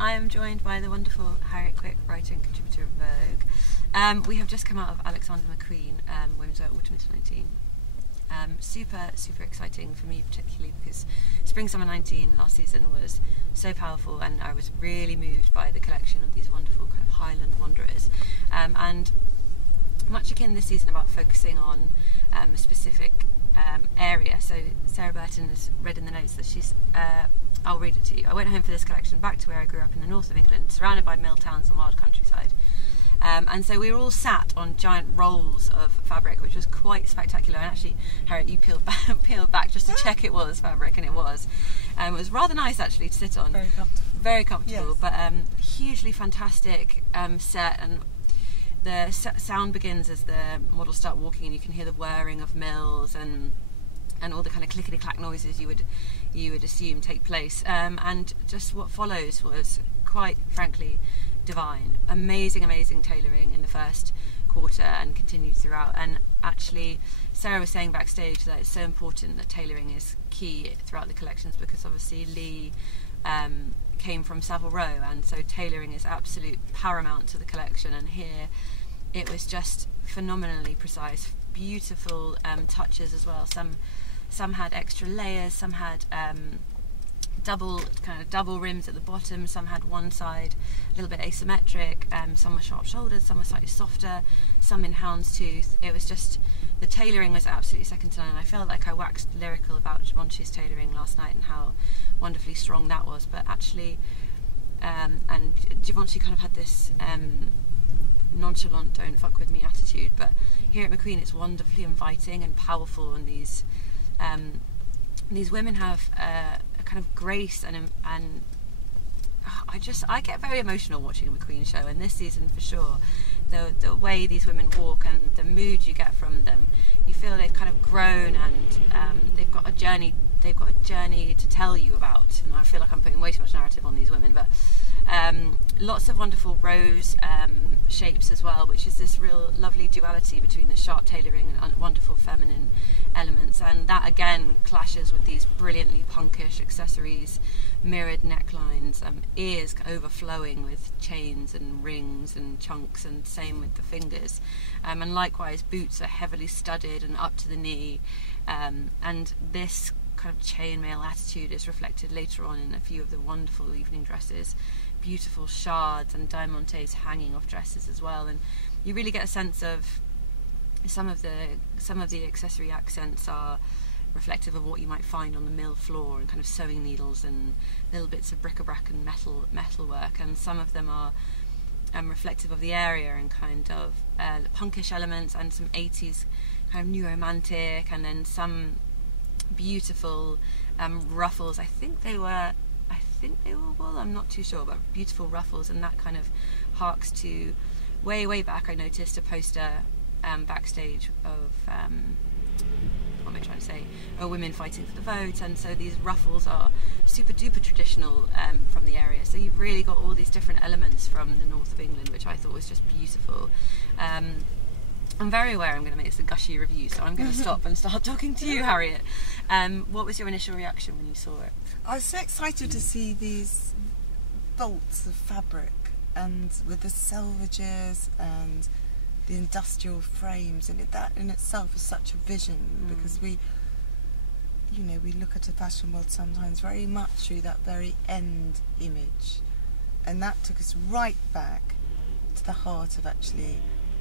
I am joined by the wonderful Harriet, writer and contributor of Vogue. We have just come out of Alexander McQueen, Womenswear Autumn 2019. Super exciting for me, particularly because Spring Summer 19 last season was so powerful, and I was really moved by the collection of these wonderful kind of Highland wanderers. And much akin this season about focusing on a specific area. So Sarah Burton has read in the notes that she's, I'll read it to you. I went home for this collection back to where I grew up in the north of England, surrounded by mill towns and wild countryside. And so we were all sat on giant rolls of fabric, which was quite spectacular. And actually, Harriet, you peeled back just to check it was fabric, and it was. It was rather nice actually to sit on. Very comfortable. Very comfortable, Yes. but hugely fantastic set. And the sound begins as the models start walking, and you can hear the whirring of mills and all the kind of clickety-clack noises you would assume take place. And just what follows was quite frankly divine. Amazing tailoring in the first quarter and continued throughout. And actually, Sarah was saying backstage that it's so important that tailoring is key throughout the collections, because obviously Lee came from Savile Row, and so tailoring is absolute paramount to the collection. And here it was just phenomenally precise, beautiful touches as well. Some had extra layers, some had double rims at the bottom, some had one side a little bit asymmetric, some were sharp shouldered, some were slightly softer, some in houndstooth. It was just, the tailoring was absolutely second to none. I felt like I waxed lyrical about Givenchy's tailoring last night and how wonderfully strong that was, but actually and Givenchy kind of had this nonchalant, don't fuck with me attitude, but here at McQueen it's wonderfully inviting and powerful, and these women have a kind of grace and I get very emotional watching a McQueen show, and this season for sure, the way these women walk and the mood you get from them, you feel they've kind of grown, and they've got a journey to tell you about. And I feel like I'm putting way too much narrative on these women, but lots of wonderful rose shapes as well, which is this real lovely duality between the sharp tailoring and wonderful feminine elements, and that again clashes with these brilliantly punkish accessories, mirrored necklines, ears overflowing with chains and rings and chunks, and same with the fingers, and likewise boots are heavily studded and up to the knee, and this kind of chainmail attitude is reflected later on in a few of the wonderful evening dresses, beautiful shards and diamantes hanging off dresses as well. And you really get a sense of some of the accessory accents are reflective of what you might find on the mill floor, and kind of sewing needles and little bits of bric-a-brac and metal work, and some of them are reflective of the area and kind of punkish elements, and some 80s kind of new romantic, and then some beautiful ruffles. I think they were wool, I'm not too sure, but beautiful ruffles, and that kind of harks to way back. I noticed a poster backstage of what am I trying to say? Women fighting for the vote, and so these ruffles are super duper traditional from the area. So you've really got all these different elements from the north of England, which I thought was just beautiful. I'm very aware I'm going to make this a gushy review, so I'm going to stop and start talking to you, Harriet. What was your initial reaction when you saw it? I was so excited to see these bolts of fabric, and with the selvages and the industrial frames, and that in itself is such a vision, because we look at the fashion world sometimes very much through that very end image, and that took us right back to the heart of actually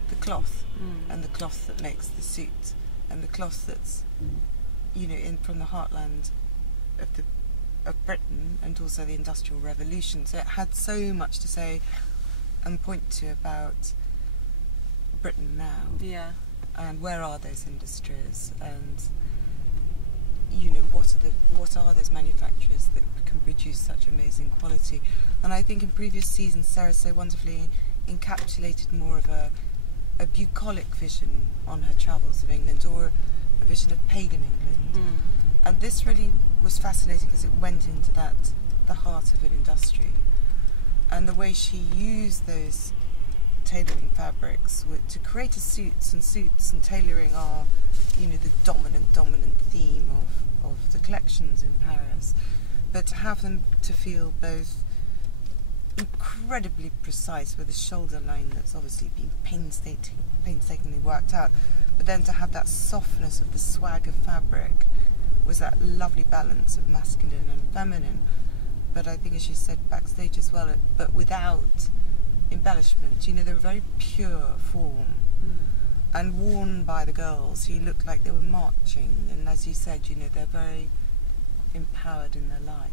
the cloth, and the cloth that makes the suit, and the cloth that's from the heartland of Britain, and also the Industrial Revolution. So it had so much to say and point to about Britain now, and where are those industries, and what are those manufacturers that can produce such amazing quality. And I think in previous seasons Sarah so wonderfully encapsulated more of a bucolic vision on her travels of England, or a vision of pagan England, and this really was fascinating because it went into the heart of an industry, and the way she used those tailoring fabrics to create suits and tailoring are the dominant theme of the collections in Paris, but to have them to feel both incredibly precise with a shoulder line that's obviously been painstakingly worked out, but then to have that softness of the swag of fabric was that lovely balance of masculine and feminine. But I think, as you said backstage as well, but without embellishment. You know, they were very pure form and worn by the girls who looked like they were marching. And as you said, you know, they're very empowered in their life.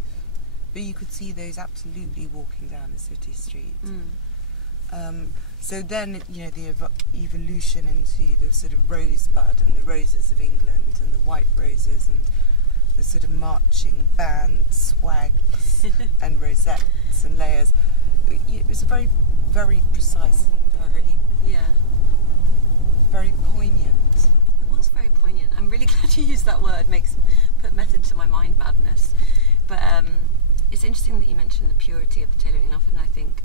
But you could see those absolutely walking down the city street. So then, you know, the evolution into the sort of rosebud and the roses of England and the white roses and the sort of marching band swags and rosettes and layers. It was very, very precise and very poignant. It was very poignant. I'm really glad you used that word. Put method to my mind madness. But it's interesting that you mentioned the purity of the tailoring. And often I think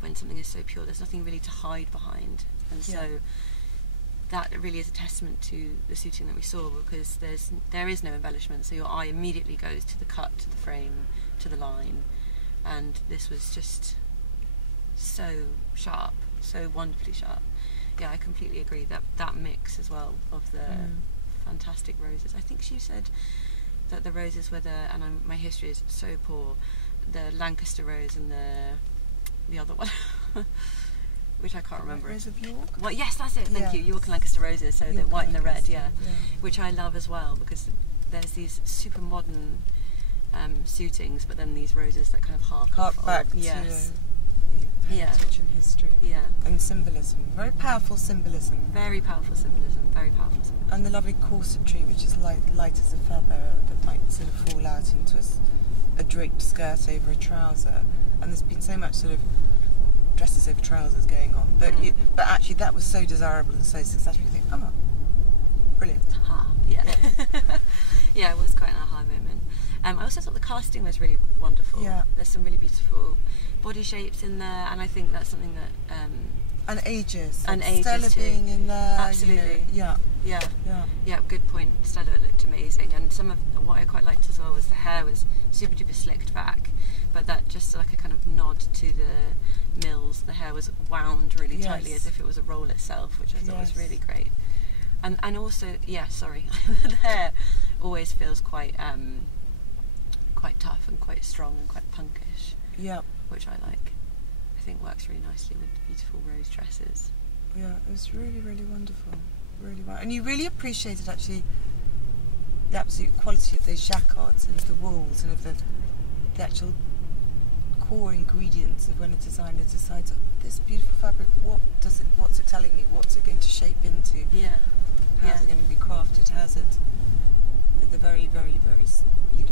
when something is so pure, there's nothing really to hide behind, and so that really is a testament to the suiting that we saw, because there is no embellishment. So your eye immediately goes to the cut, to the frame, to the line, and this was just so sharp, so wonderfully sharp. Yeah, I completely agree that mix as well of the fantastic roses. I think she said that the roses were and my history is so poor, the Lancaster rose and the other one, which I can't remember. Rose of York? Well, yes, that's it. Thank you. York and Lancaster roses. So the white and the red, yeah, which I love as well, because there's these super modern suitings, but then these roses that kind of hark back to heritage and history. Yeah, and symbolism. Very powerful symbolism. Very powerful symbolism. Very powerful symbolism. And the lovely corsetry, which is light as a feather, that might sort of fall out into a draped skirt over a trouser. And there's been so much sort of dresses over trousers going on, but actually that was so desirable and so successful. You think, oh, brilliant. Aha, yeah. Yeah, it was quite an aha moment. I also thought the casting was really wonderful. Yeah. There's some really beautiful body shapes in there, and I think that's something that and ages. And ages Stella too. being in there. Absolutely. You know, Yeah, good point. Stella looked amazing, and some of what I quite liked as well was the hair was super duper slicked back, but that just like a kind of nod to the mills. The hair was wound really tightly as if it was a roll itself, which I thought was really great. And also, the hair always feels quite tough and quite strong and quite punkish. Yep. Which I like. I think works really nicely with the beautiful rose dresses. Yeah, it was really, really wonderful. Really wonderful. And you really appreciated actually the absolute quality of those jacquards and of the wools and of the actual core ingredients of when a designer decides, this beautiful fabric, what's it telling me? What's it going to shape into? Yeah. How's it going to be crafted? How's it at the very, very, very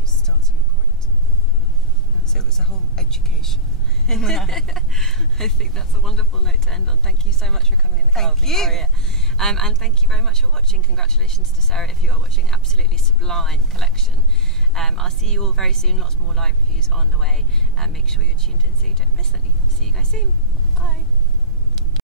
starting point? So it was a whole education. I think that's a wonderful note to end on. Thank you so much for coming in the car with me, Harriet. And thank you very much for watching. Congratulations to Sarah if you are watching absolutely sublime collection. I'll see you all very soon. Lots more live reviews on the way. Make sure you're tuned in so you don't miss any. See you guys soon. Bye.